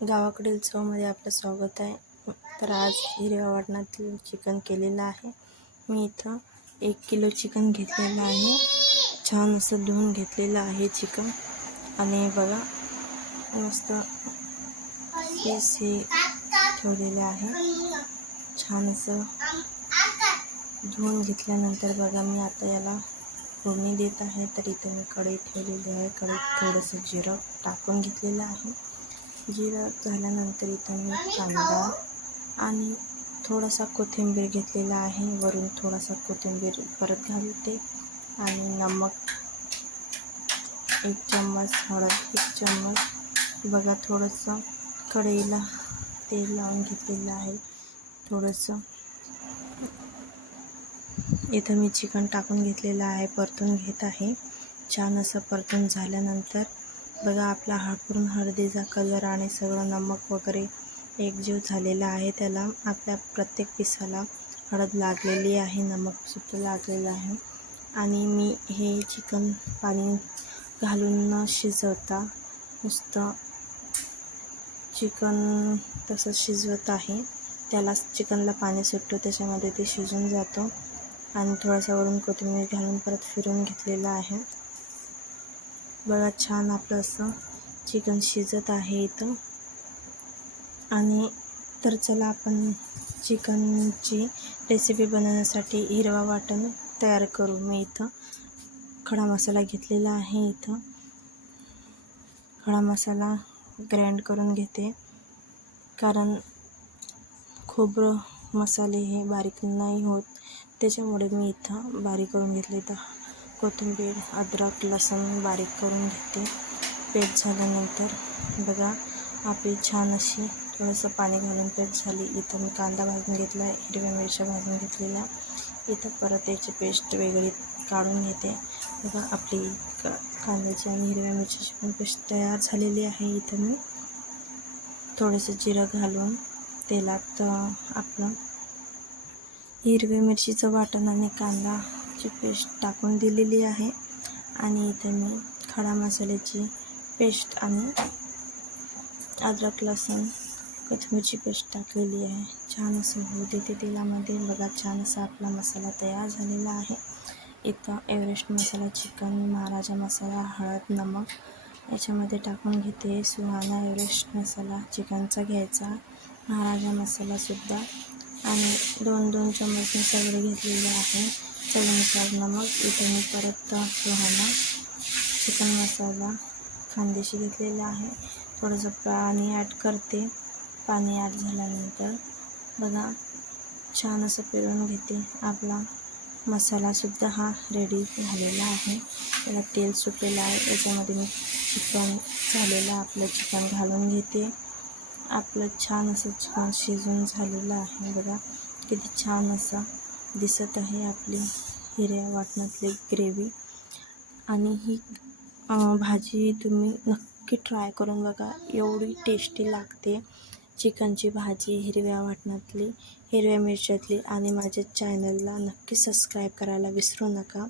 गावाकडील चवमध्ये आपलं स्वागत आहे. तर आज हिरव्या वाटणातील चिकन केलेलं आहे. मी इथं एक किलो चिकन घेतलेलं आहे. छान असं धुवून घेतलेलं आहे चिकन. आणि बघा मस्त पीस हे ठेवलेलं आहे. छान असं धुवून घेतल्यानंतर बघा मी आता याला फोडणी देत आहे. तर इथं मी कढई ठेवलेली आहे. कढईत थोडंसं जिरं टाकून घेतलेलं आहे. जिरं झाल्यानंतर इथं मी कांदा आणि थोडासा कोथिंबीर घेतलेला आहे. वरून थोडासा कोथिंबीर परत घालते आणि नमक एक चम्मच हळद एक चम्मच. बघा थोडंसं कढईला तेल लावून घेतलेलं आहे. थोडंसं इथं मी चिकन टाकून घेतलेलं आहे. परतून घेत आहे. छान असं परतून झाल्यानंतर बघा आपला हा पूर्ण हळदीचा कलर आणि सगळं नमक वगैरे एकजीव झालेला आहे. त्याला आपल्या प्रत्येक पिसाला हळद लागलेली आहे नमक सुद्धा लागलेलं आहे. आणि मी हे चिकन पाणी घालून न शिजवता नुसतं चिकन तसं शिजवत आहे. त्याला चिकनला पाणी सुटतो त्याच्यामध्ये ते शिजून जातो. आणि थोडासा वरून कोथिंबीर घालून परत फिरून घेतलेलं आहे. बघा छान आपलं असं चिकन शिजत आहे इथं. आणि तर चला आपण चिकनची रेसिपी बनवण्यासाठी हिरवा वाटण तयार करू. मी इथं खडा मसाला घेतलेला आहे इथं. खडा मसाला ग्राइंड करून घेते. कारण खोबरं मसाले हे बारीक नाही होत. त्याच्यामुळे मी इथं बारीक करून घेतले तर कोथिंबीर अद्रक लसूण बारीक करून घेते. पेस्ट झाल्यानंतर बघा आपली छान अशी थोडंसं पाणी घालून पेस्ट झाली. इथं मी कांदा भाजून घेतला हिरव्या मिरच्या भाजून घेतलेल्या. इथं परत याची पेस्ट वेगळी काढून घेते. बघा आपली का कांद्याची आणि हिरव्या मिरच्याची पण पेस्ट तयार झालेली आहे. इथं मी थोडंसं जिरं घालून तेलात आपलं हिरव्या मिरचीचं वाटण आणि कांदा कांदाची पेस्ट टाकून दिलेली आहे. आणि इथे मी खडा मसाल्याची पेस्ट आणि अद्रक लसूण कोथिंबीरची पेस्ट टाकलेली आहे. छान असं होऊ देते तेलामध्ये. बघा छान असा आपला मसाला तयार झालेला आहे. इथं एव्हरेस्ट मसाला चिकन महाराजा मसाला हळद नमक याच्यामध्ये टाकून घेते. सुहाना एव्हरेस्ट मसाला चिकनचा घ्यायचा महाराजा मसालासुद्धा आणि दोन दोन चम्मच मी सगळे घेतलेले आहे. चवीनुसार नमक इथं मी परत सुहाना चिकन मसाला खांदेशी घेतलेला आहे. थोडंसं पाणी ॲड करते. पाणी ॲड झाल्यानंतर बघा छान असं पिळून घेते. आपला मसालासुद्धा हा रेडी झालेला आहे. त्याला तेल सुटलेलं आहे. याच्यामध्ये मी चिकन झालेलं आपलं चिकन घालून घेते. आपलं छान असं छान शिजून झालेलं आहे. बघा किती छान असं दिसत आहे आपली हिरव्या वाटणातली ग्रेव्ही आणि ही भाजी तुम्ही नक्की ट्राय करून बघा. एवढी टेस्टी लागते. चिकनची भाजी हिरव्या वाटणातली हिरव्या मिरच्यातली. आणि माझ्या चॅनलला नक्की सबस्क्राईब करायला विसरू नका.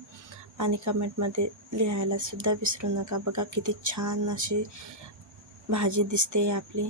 आणि कमेंटमध्ये लिहायलासुद्धा विसरू नका. बघा किती छान अशी भाजी दिसते आपली.